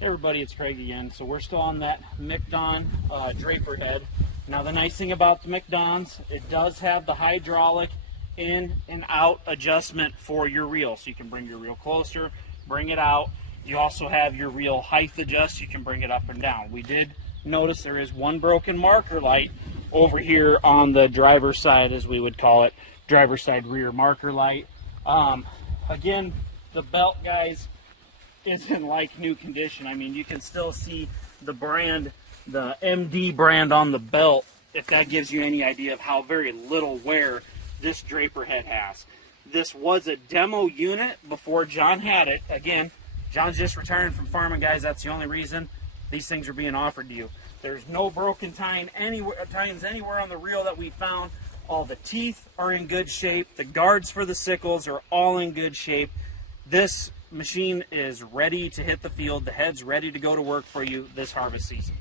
Hey everybody, it's Craig again. So we're still on that MacDon Draper head. Now the nice thing about the MacDons, it does have the hydraulic in and out adjustment for your reel. So you can bring your reel closer, bring it out. You also have your reel height adjust. You can bring it up and down. We did notice there is one broken marker light over here on the driver's side, as we would call it, driver's side rear marker light. Again, the belt, guys, is in like new condition. I mean, you can still see the brand, the MD brand on the belt, if that gives you any idea of how very little wear this Draper head has. This was a demo unit before John had it. Again, John's just retiring from farming, guys. That's the only reason these things are being offered to you. There's no broken tines anywhere on the reel that we found. All the teeth are in good shape. The guards for the sickles are all in good shape. This machine is ready to hit the field. The head's ready to go to work for you this harvest season.